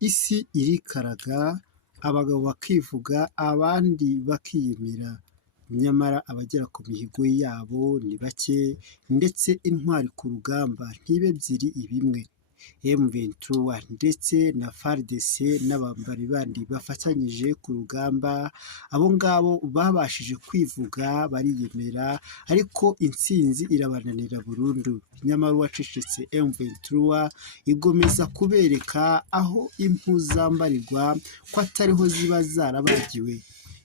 isi irikaraga, abagabo bakivuga, abandi bakiyemera. Nyamara abagera ku mihigo yabo ni bake, ndetse intwari ku rugamba ntibe ebyiri ibimwe. M23 ndetse na FARDC n'abambari bandi bafatanyije ku rugamba, abo ngabo babashije kwivuga bariyemera, ariko intsinzi irabananira burundu. Nyamara uwacecetse M23 igomeza kubereka aho impu zambarirwa ko atariho ziba zarabagiwe.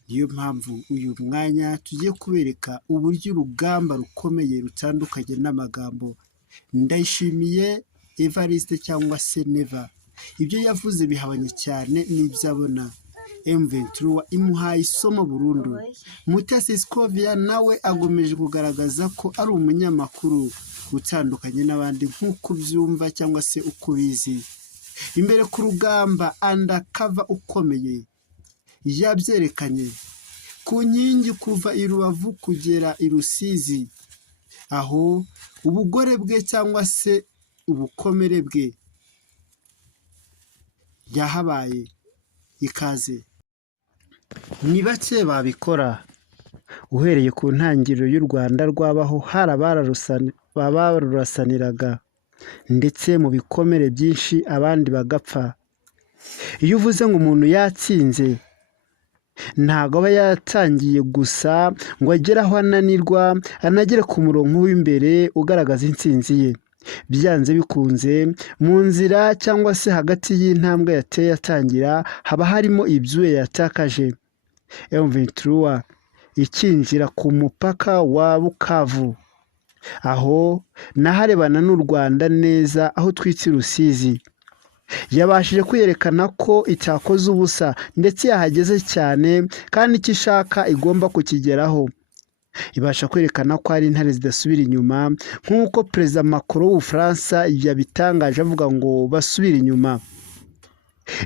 Niyo mpamvu uyu mwanya tugiye kubereka uburyo urugamba rukomeye rutandukanye n'amagambo. Ndayishimiye Evariste cyangwa se Neva, ibyo yavuze bihabanye cyane n'ibyo abona. M23 imuhaye isomo burundu. Mutesi Scovia nawe agomeje kugaragaza ko ari umunyamakuru utandukanye n'abandi nk'uko byumva cyangwa se uko bizi. Imbere ku rugamba undercover ukomeye yabyerekanye ku nkingi kuva i Rubavu kugera i Rusizi, aho ubugore bwe cyangwa se ubukomere bwe yahabaye. Ikaze. Ni bake babikora. Uhereye ku ntangiriro y'u Rwanda rwabaho hari abarurasaniraga, ndetse mu bikomere byinshi abandi bagapfa. Iyo uvuze ngo umuntu yatsinze, ntabwo aba yatangiye gusa ngo agere aho ananirwa, anagere ku murongo w'imbere ugaragaza intsinzi ye. Byanze bikunze mu nzira cyangwa se hagati y'intambwe yateye atangira haba harimo ibyuya yatakaje. M23 ikinjira ku mupaka wa Bukavu, aho naharebana n'u Rwanda neza, aho twitse Rusizi, yabashije kwerekana ko itakoze ubusa ndetse yahageze cyane, kandi icyo ishaka igomba kukigeraho. Ibasha kwerekana ko ari intare zidasubira inyuma, nk'uko Perezida Macron w'Ubufaransa yabitangaje avuga ngo basubire inyuma.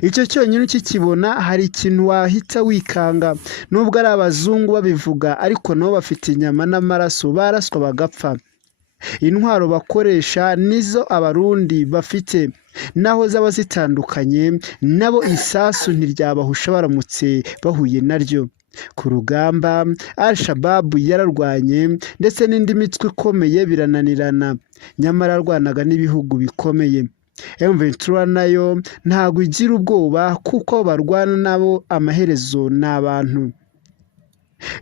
Icyo cyonyine ukikibona hari ikintu wahita wikanga. Nubwo ari abazungu babivuga, ariko nabo bafite inyama n'amaraso, baraswa bagapfa. Intwaro bakoresha nizo abarundi bafite, naho zaba zitandukanye, nabo isasu ntiryabahusha baramutse bahuye naryo. Ku rugamba Al-Shabaab yararwanye, ndetse n'indi mitwe ikomeye birananirana, nyamara arwanaga n'ibihugu bikomeye. M23 nayo ntabwo igira ubwoba, kuko barwana nabo amaherezo n'abantu.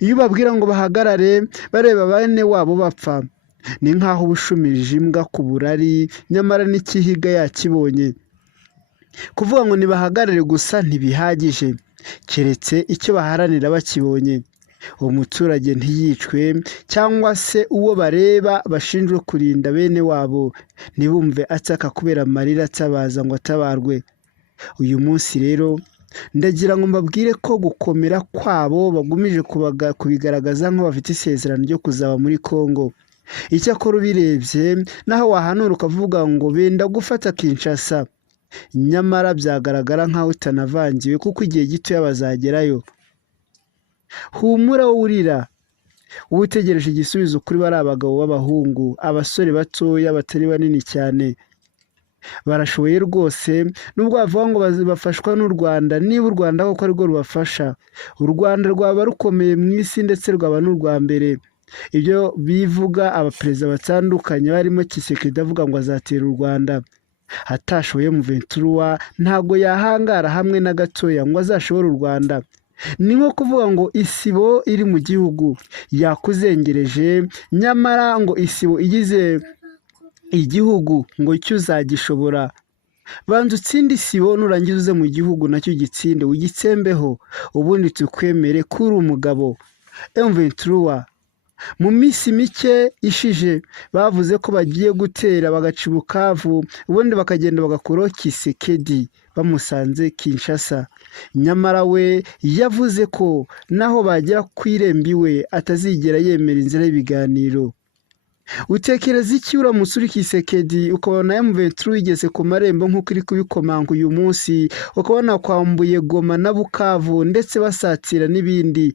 Iyo ubabwira ngo bahagarare bareba bene wabo bapfa, ni nk'aho ubushumirije imbwa ku burari, nyamara n'ikihiga yakibonye. Kuvuga ngo nibahagarare gusa ntibihagije, keretse icyo baharanira bakibonye. Umuturage ntiyicwe, cyangwa se uwo bareba bashinjwe kurinda bene wabo ntibumve ataka kubera amarira atabaza ngo atabarwe. Uyu munsi rero ndagira ngo mbabwire ko gukomera kwabo bagumije kubigaragaza nk'aho bafite isezerano ryo kuzaba muri Kongo. Icyakora ubirebye naho wahanura ukavuga ngo benda gufata Kinshasa, nyamara byagaragara nk'aho utanavangiwe, kuko igihe gito bazagerayo. Humura urira, utegereje igisubizo kuri bari abagabo b'abahungu, abasore batoya batari banini cyane. Barashoboye rwose, nubwo bavuga ngo bafashwa n'u Rwanda. Niba u Rwanda koko ari rwo rubafasha, u Rwanda rwaba rukomeye mu isi, ndetse rwaba n'urwa mbere. Ibyo bivuga abaperezida batandukanye barimo Tshisekedi avuga ngo azatera u Rwanda. Atashoboye M23 ntabwo yahangara hamwe na gatoya ngo azashobore u Rwanda. Ni nko kuvuga ngo isibo iri mu gihugu yakuzengereje, nyamara ngo isibo igize igihugu ngo icyo uzagishobora. Banza utsinde isibo, nurangiza uze mu gihugu nacyo gitsinde, ugitsembeho, ubundi tukwemere ko uri umugabo. M23 mu minsi mike ishije bavuze ko bagiye gutera bagaca Bukavu, ubundi bakagenda bagakuraho Tshisekedi bamusanze Kinshasa. Nyamara we yavuze ko naho bagera ku irembo iwe atazigera yemera inzira y'ibiganiro. Utekereza iki uramutse uri Tshisekedi ukabona M23 igeze ku marembo nk'uko iri kubikomanga uyu munsi, ukabona kwambuye Goma na Bukavu, ndetse basatira n'ibindi?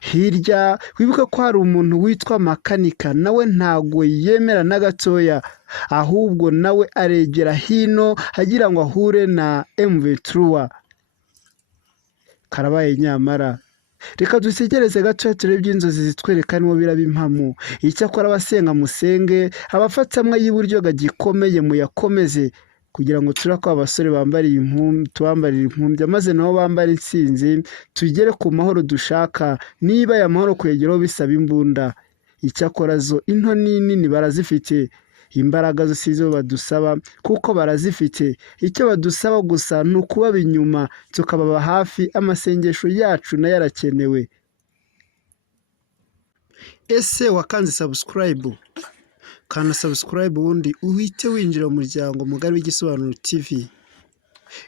hirya wibuke ko hari umuntu witwa makanika nawe ntago yemera na gatoya, ahubwo nawe aregera hino agira ngo ahure na M23. Karabaye nyamara reka dusegereze gatoya turebe inzozi zitwereka niwo biraba impamo. Icyakora abasenga musenge, abafatamwe y'iburyo gagikomeye muyakomeze, kugira ngo turako abasore bambariye impumbya tubambarire impumbya, maze nabo bambara intsinzi, tugere ku mahoro dushaka. Niba aya mahoro kwegeraho bisaba imbunda, icyakora zo into nini barazifite, imbaraga zo sizo badusaba kuko barazifite. Icyo badusaba gusa ni ukubaba inyuma tukababa hafi. Amasengesho yacu nayo arakenewe. Ese wakanze subscribe? Kana subscribe ubundi uhite winjira mu muryango mugari w'Igisobanuro TV.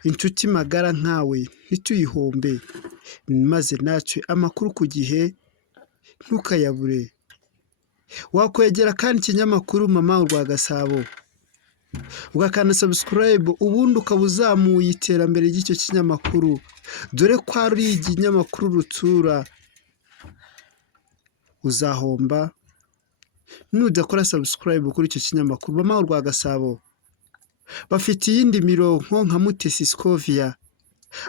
Inshuti magara nkawe ntituyihombe, maze natwe amakuru ku gihe ntukayabure. Wakwegera kandi ikinyamakuru Mama Urwa Gasabo ugakanda subscribe, ubundi ukaba uzamuye iterambere ry'icyo kinyamakuru, dore ko ari ikinyamakuru rutura. Uzahomba nudakora subscribe kuri icyo kinyamakuru. Mama Urwa Gasabo bafite iyindi mirongo nka Mutesi Scovia,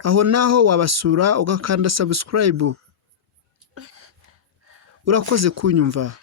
aho naho wabasura ugakanda subscribe. Urakoze kunyumva.